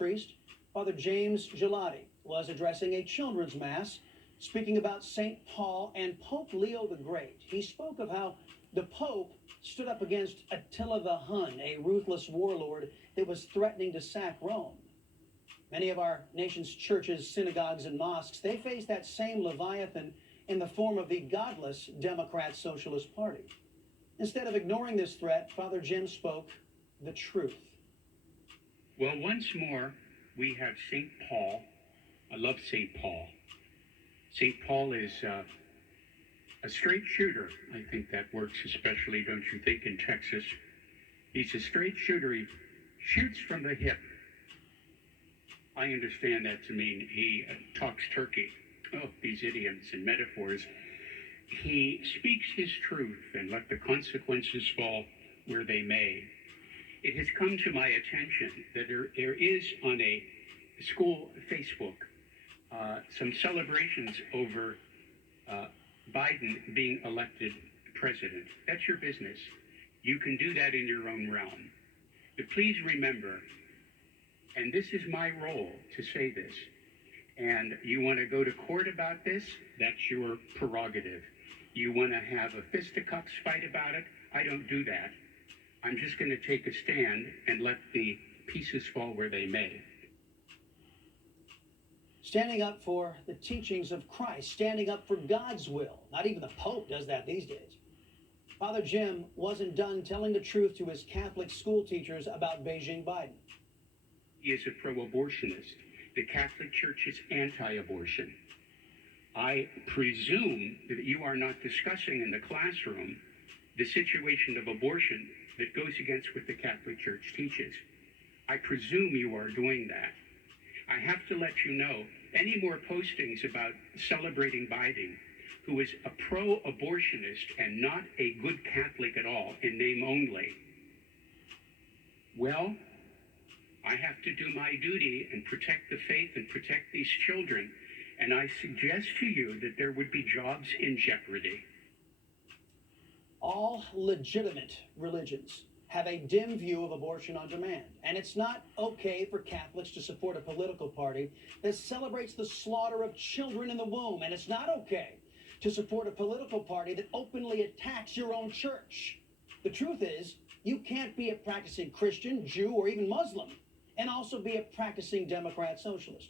priest, Father James Gelati, was addressing a children's mass, speaking about St. Paul and Pope Leo the Great. He spoke of how the Pope stood up against Attila the Hun, a ruthless warlord that was threatening to sack Rome. Many of our nation's churches, synagogues, and mosques, they face that same Leviathan in the form of the godless Democrat Socialist Party. Instead of ignoring this threat, Father Jim spoke the truth. Well, once more, we have St. Paul. I love St. Paul. St. Paul is a straight shooter. I think that works especially, don't you think, in Texas? He's a straight shooter. He shoots from the hip. I understand that to mean he talks turkey. Oh, these idioms and metaphors. He speaks his truth and let the consequences fall where they may. It has come to my attention that there is on a school Facebook some celebrations over Biden being elected president. That's your business. You can do that in your own realm. But please remember, and this is my role to say this, and you want to go to court about this, that's your prerogative. You want to have a fisticuffs fight about it, I don't do that. I'm just going to take a stand and let the pieces fall where they may. Standing up for the teachings of Christ, standing up for God's will. Not even the Pope does that these days. Father Jim wasn't done telling the truth to his Catholic school teachers about Beijing Biden. He is a pro-abortionist. The Catholic Church is anti-abortion. I presume that you are not discussing in the classroom the situation of abortion that goes against what the Catholic Church teaches. I presume you are doing that. I have to let you know, any more postings about celebrating Biden, who is a pro-abortionist and not a good Catholic at all, in name only, well, I have to do my duty and protect the faith and protect these children. And I suggest to you that there would be jobs in jeopardy. All legitimate religions have a dim view of abortion on demand. And it's not okay for Catholics to support a political party that celebrates the slaughter of children in the womb. And it's not okay to support a political party that openly attacks your own church. The truth is, you can't be a practicing Christian, Jew, or even Muslim and also be a practicing Democrat socialist.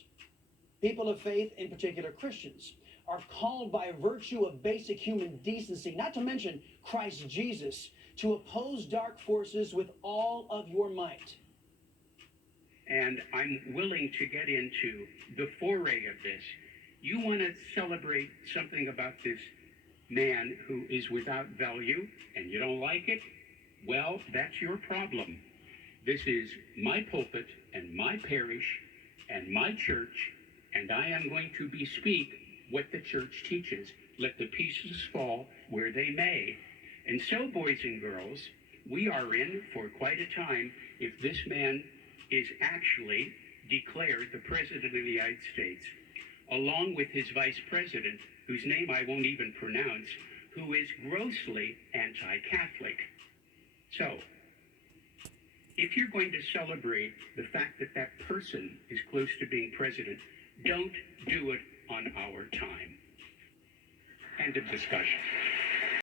People of faith, in particular Christians, are called by virtue of basic human decency, not to mention Christ Jesus, to oppose dark forces with all of your might. And I'm willing to get into the foray of this. You want to celebrate something about this man who is without value, and you don't like it? Well, that's your problem. This is my pulpit and my parish and my church, and I am going to bespeak what the church teaches. Let the pieces fall where they may. And so, boys and girls, we are in for quite a time if this man is actually declared the President of the United States, along with his Vice President, whose name I won't even pronounce, who is grossly anti-Catholic. So, if you're going to celebrate the fact that that person is close to being president, don't do it on our time. End of discussion.